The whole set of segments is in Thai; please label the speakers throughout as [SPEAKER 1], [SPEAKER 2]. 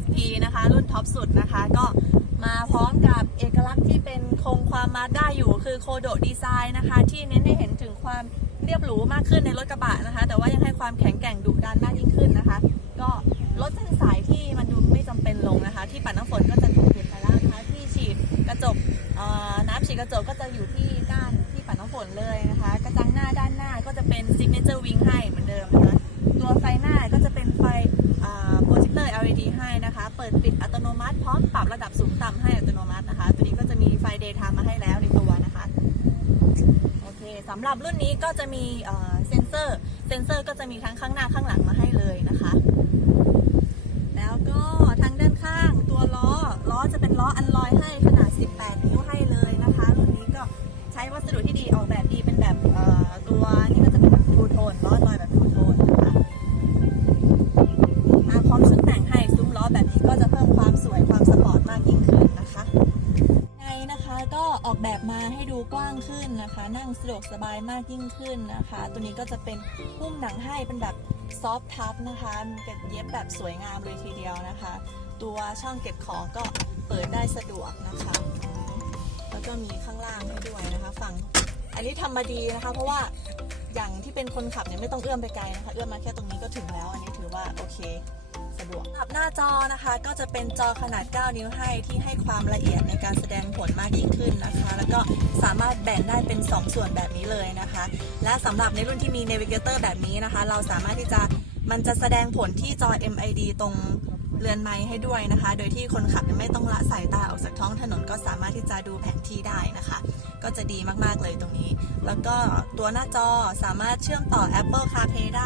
[SPEAKER 1] SP นะคะ รุ่นท็อปสุดนะคะ ก็มาพร้อมกับเอกลักษณ์ที่เป็นคงความมาด้าอยู่คือโคโดดีไซน์นะคะ ที่เน้นให้เห็นถึงความเรียบหรูมากขึ้นในรถกระบะนะคะ แต่ว่ายังให้ความแข็งแกร่งดุดันมากยิ่งขึ้นนะคะ ก็ลดเส้นสายที่มันดูไม่จำเป็นลงนะคะ ที่ปัดน้ำฝนก็จะถูกปิดไปแล้วนะคะที่ฉีดกระจกน้ำฉีดกระจกก็จะอยู่ที่ด้านที่ปัดน้ำฝนเลยนะคะ กระจังหน้าด้านหน้าก็จะเป็นซิกเนเจอร์วิงให้เหมือนเดิมนะคะตัวไฟหน้าก็จะเป็นไฟบ ตโนมัตินะคะตัวนี้ก็จะมีไฟเดย์ทามมาให้แล้วในตัวนะคะ โอเคสำหรับรุ่นนี้ก็จะมีเอ่อเซนเซอร์ เซนเซอร์ก็จะมีทั้งข้างหน้าข้างหลังมาให้เลยนะคะ แล้วก็ทางด้านข้างตัว ก็ออกแบบมาให้ดูกว้างขึ้นนะคะ นั่งสะดวกสบายมากยิ่งขึ้นนะคะ ตัวนี้ก็จะเป็นหุ้มหนังให้เป็นแบบซอฟท์ทับนะคะเป็นเย็บแบบสวยงามเลยทีเดียวนะคะ ตัวช่องเก็บของก็เปิดได้สะดวกนะคะแล้วก็มีข้างล่างให้ด้วยนะคะฝั่งอันนี้ทำมาดีนะคะ เพราะว่าอย่างที่เป็นคนขับเนี่ยไม่ต้องเอื้อมไปไกลนะคะ เอื้อมมาแค่ตรงนี้ก็ถึงแล้ว อันนี้ถือว่าโอเค สะดวกสำหรับหน้าจอนะคะก็จะเป็นจอขนาด 9 นิ้วให้ที่ให้ความละเอียดในการแสดงผลมากยิ่งขึ้นนะคะ แล้วก็สามารถแบ่งได้เป็น 2 ส่วนแบบนี้เลยนะคะ และสำหรับในรุ่นที่มี Navigator แบบนี้นะคะ เราสามารถที่จะมันจะแสดงผลที่จอ MID ตรงเรือนไม้ให้ด้วยนะคะ โดยที่คนขับไม่ต้องละสายตาออกจากท้องถนนก็สามารถที่จะดูแผนที่ได้นะคะ ก็จะดีมากๆเลยตรงนี้ แล้วก็ตัวหน้าจอสามารถเชื่อมต่อ Apple CarPlay ได้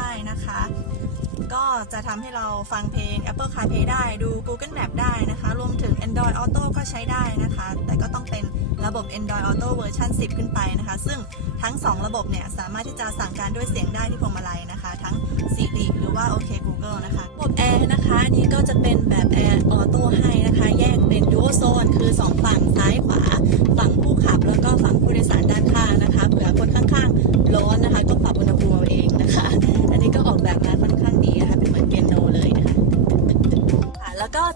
[SPEAKER 1] ก็จะทำให้เราฟังเพลง Apple CarPlay ได้ดู Google Map ได้นะคะ รวมถึง Android Auto ก็ใช้ได้นะคะ แต่ก็ต้องเป็นระบบ Android Auto เวอร์ชัน10 ขึ้นไปนะคะ ซึ่งทั้ง 2 ระบบเนี่ย สามารถที่จะสั่งการด้วยเสียงได้ที่พวงมาลัยนะคะ ทั้ง Siri หรือว่า OK Google นะคะระบบแอร์นะคะอันนี้ก็จะเป็นแบบแอร์ออโต้ให้นะคะ แยกเป็น Dual Zone คือ 2 ฝั่งซ้ายขวาฝั่ง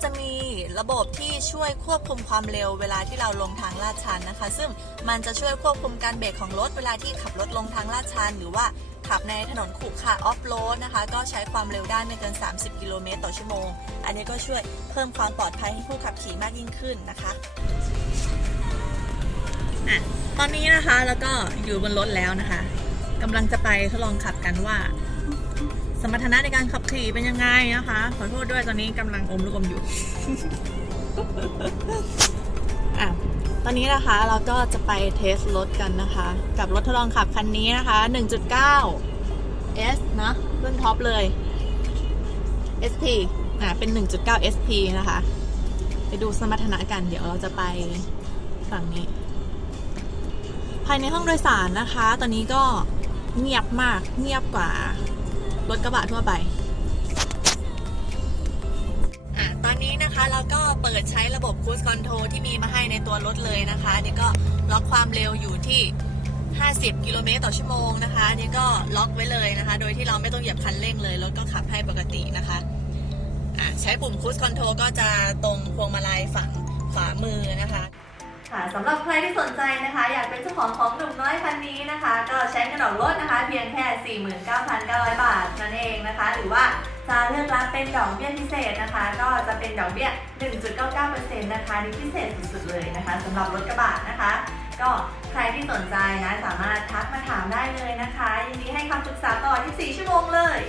[SPEAKER 1] จะมีระบบที่ช่วยควบคุมความเร็วเวลาที่เราลงทางลาดชันนะคะ ซึ่งมันจะช่วยควบคุมการเบรกของรถเวลาที่ขับรถลงทางลาดชัน หรือว่าขับในถนนขรุขระออฟโรดนะคะ ก็ใช้ความเร็วได้ไม่เกิน 30 กิโลเมตรต่อชั่วโมง อันนี้ก็ช่วยเพิ่มความปลอดภัยให้ผู้ขับขี่มากยิ่งขึ้นนะคะอะตอนนี้นะคะแล้วก็อยู่บนรถแล้วนะคะกำลังจะไปทดลองขับกันว่า สมรรถนะในการขับขี่เป็นยังไงนะคะ ขอโทษด้วยตอนนี้กำลังอมลูกอมอยู่อะตอนนี้นะคะเราก็จะไปเทสรถกันนะคะ กับรถทดลองขับคันนี้นะคะ 1.9 S นะรุ่นท็อปเลย SP อะเป็น 1.9 SP นะคะ ไปดูสมรรถนะกัน เดี๋ยวเราจะไปฝั่งนี้ ภายในห้องโดยสารนะคะ ตอนนี้ก็เงียบมากเงียบกว่า รถกระบะทั่วไปอะตอนนี้นะคะเราก็เปิดใช้ระบบ Cruise Control ที่มีมาให้ในตัวรถเลยนะคะนี่ก็ล็อกความเร็วอยู่ที่ 50 กิโลเมตรต่อชั่วโมงนะคะนนี่ก็ล็อกไว้เลยนะคะ โดยที่เราไม่ต้องเหยียบคันเร่งเลยรถก็ขับให้ปกตินะคะอะใช้ปุ่ม Cruise Control ก็จะตรงพวงมาลัยฝั่งขวามือนะคะ ค่ะสำหรับใครที่สนใจนะคะ อยากเป็นเจ้าของของหนุ่มน้อยคันนี้นะคะ ก็ใช้เงินออกรถนะคะ เพียงแค่ 49,900 บาทนั่นเองนะคะ หรือว่าจะเลือกรับเป็นดอกเบี้ยพิเศษนะคะ ก็จะเป็นดอกเบี้ย 1.99%นะคะนี่พิเศษสุดๆเลยนะคะสำหรับรถกระบะนะคะ ก็ใครที่สนใจนะสามารถทักมาถามได้เลยนะคะยินดีให้คำปรึกษาตลอด 24 ชั่วโมงเลย